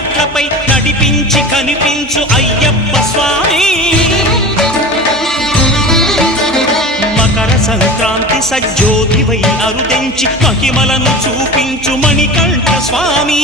మెట్లపై నడిపించి కనిపించు అయ్యప్ప స్వామి మకర సంక్రాంతి సజ్జోతివై అరుదెంచి మహిమలను చూపించు మణికంఠ స్వామి